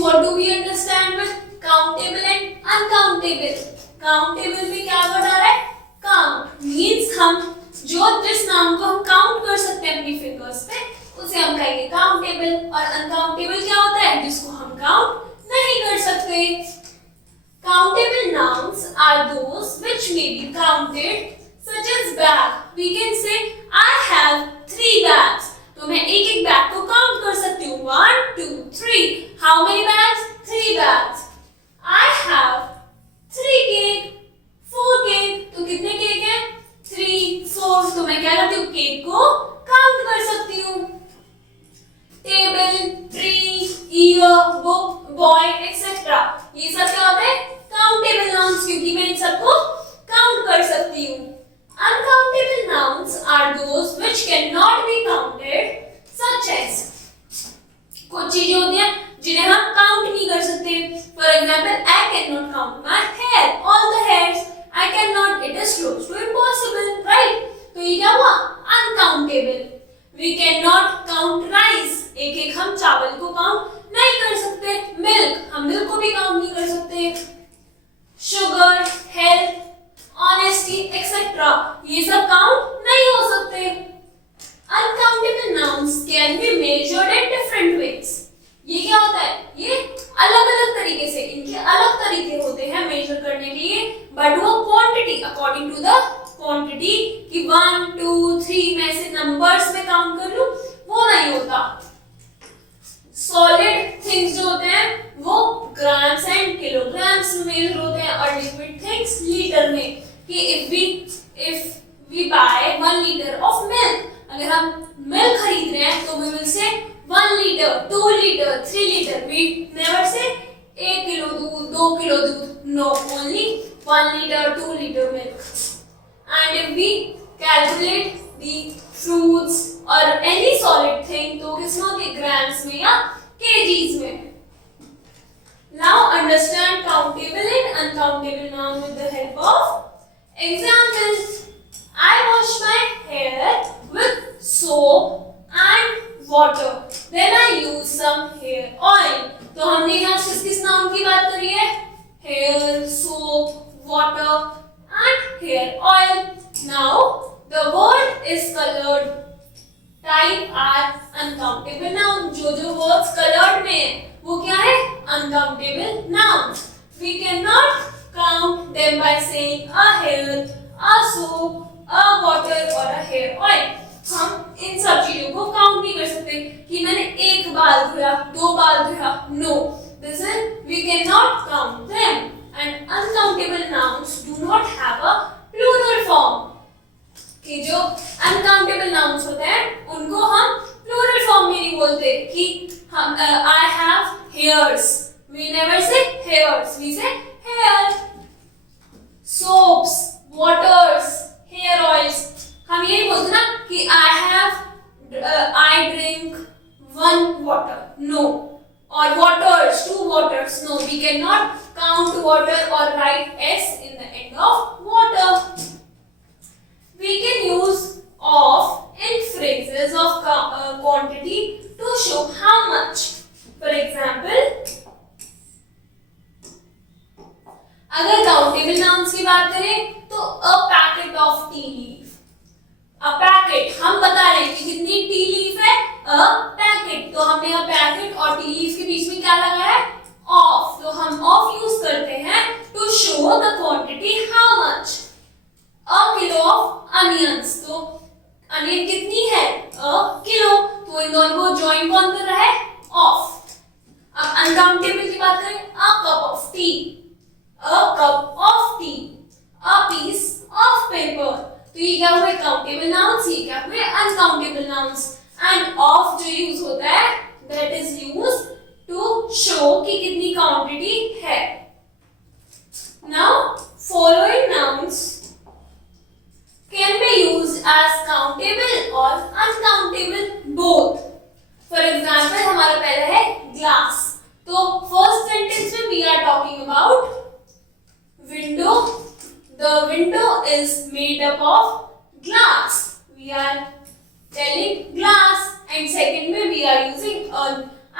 what do we understand with countable and uncountable? Countable में क्या word आ रहा है? Count means हम जिस नाम को हम काउंट कर सकते हैं अपनी फिंगर्स पे उसे हम कहेंगे काउंटेबल, और अनकाउंटेबल क्या होता है? जिसको हम काउंट नहीं कर सकते। Countable nouns are those which may be counted, such as bag. We can say I have 3 bags. तो मैं एक बैग को काउंट कर सकती हूँ 1 2 3. How many bags? 3 bags. I have 3 cake, 4 cake. तो कितने केक हैं? 3 4. तो मैं क्या करती हूँ? केक को काउंट कर सकती हूँ। Table, tree, year, book, boy etcetera, ये सब क्या होते हैं? काउंटेबल नाउन्स, क्योंकि मैं इन सबको काउंट कर सकती हूँ। Uncountable nouns are those which cannot be counted, such as कुछ चीजें होती हैं जिन्हें हम काउंट नहीं कर सकते। For example, I cannot count my hair, all the hairs. I cannot, it is close to impossible, right? तो ये क्या हुआ? Uncountable. We cannot count rice. एक हम चावल को काउंट नहीं कर सकते। Milk, हम मिल्क को भी काउंट नहीं कर सकते। Sugar, health, honesty, etc. ये सब काउंट नहीं हो सकते। Uncountable nouns can be measured in different ways. ये क्या होता है? ये अलग-अलग तरीके से, इनके अलग तरीके होते हैं मेजर करने के लिए, बट वो quantity according to the quantity कि 1 2 3 में से नंबर्स में काउंट कर लूं, वो नहीं होता। सॉलिड थिंग्स जो होते हैं वो ग्राम्स एंड किलोग्राम्स में मेजर होते हैं, और लिक्विड थिंग्स लीटर में। कि if we buy 1 liter of milk, अगर हम मिल्क खरीद रहे हैं तो we will say 1 liter, 2 liter, 3 liter. We never say 1 kilo दूध, 2 किलो दूध. No, only 1 liter, 2 liter milk. And if we calculate the fruits or any solid thing, तो किसमें होती है? ग्राम्स में या kgs में. Now understand countable and uncountable noun with the help of examples. I wash my hair with soap and water. Then I use some hair oil. तो हमने यहाँ किस नाउन की बात करी है? Hair, soap, water and hair oil. Now the word is colored. Type are uncountable noun. जो words colored में है वो क्या है? Uncountable noun. We cannot count them by saying a hair, a soap, a water or a hair oil. हम इन सब चीजों को काउंट नहीं कर सकते कि मैंने एक बाल धोया, 2 बाल धोया. No, this is we cannot count them. And uncountable nouns do not have a plural form. कि जो uncountable nouns होते हैं उनको हम plural form में नहीं बोलते कि हम I have hairs. We never say hairs. We say hair. Soaps, waters, hair oils. हम ये बोलते ना कि I drink 1 water. No. Or waters, 2 waters. No, we cannot count water or write s in the end of water. We can use of in phrases of quantity to show how much. For example, अगर countable nouns की बात करें तो a packet of T leaf. A packet हम बता रहे हैं कि कितनी टी लीफ है? A packet. तो हमने अ पैकेट और टी लीफ के बीच में क्या लगाया है? ऑफ. तो हम ऑफ यूज करते हैं to show the quantity how much. A kilo of onions. तो अनियन कितनी है? A kilo. तो इन दोनों को ज्वाइन कौन कर रहा है? ऑफ. अब अनकाउंटेबल की बात करें, a cup of T. A cup of tea, a piece of paper. तो ये क्या हुए? Countable nouns. ये क्या हुए? Uncountable nouns. एंड ऑफ जो यूज होता है that is used to show कि कितनी क्वांटिटी है. Now following nouns can be used as countable or uncountable both. For example, हमारा पहला है glass. तो first sentence में we are talking about window. The window is made up of glass. We are telling glass. And second में we are using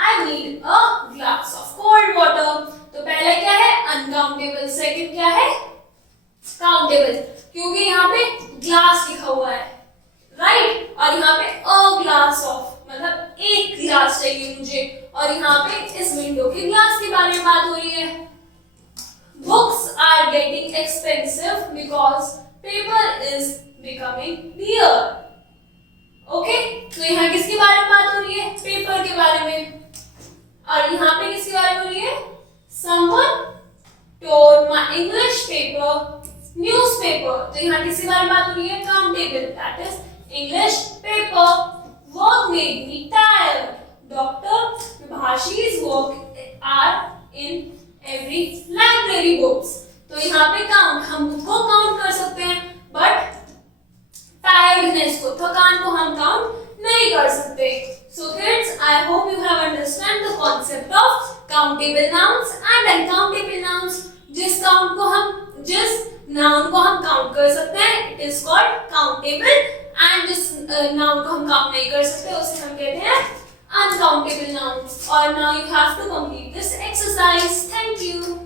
I need a glass of cold water. तो पहले क्या है uncountable, second क्या है countable, क्योंकि यहाँ पे ग्लास लिखा हुआ है राइट, और यहाँ पे अ ग्लास ऑफ मतलब एक गिलास चाहिए मुझे, और यहाँ पे इस विंडो के ग्लास के बारे में बात हो रही है। Books are getting expensive because paper is becoming dear. Okay, तो यहाँ किसके बारे में बात हो रही है पेपर के बारे में, और यहाँ पे किसके बारे में हो रही है someone told my English paper newspaper। तो यहाँ किसके बारे में बात हो रही है countable, that is English paper। Work made me tired. Dr. Vibhashi's work are in every library books। तो यहाँ पे काउंट हम बुक को काउंट कर सकते हैं, बट टायर्डनेस को, थकान को हम काउंट नहीं कर सकते। So kids, I hope you have understand the concept of countable nouns and uncountable nouns। जिस काउंट को हम जिस नाउन को हम काउंट कर सकते हैं it is called countable, and जिस नाउन को हम काउंट नहीं कर सकते उसे हम कहते हैं अनकाउंटेबल नाउन। और now you have to complete this exercise. Thank you.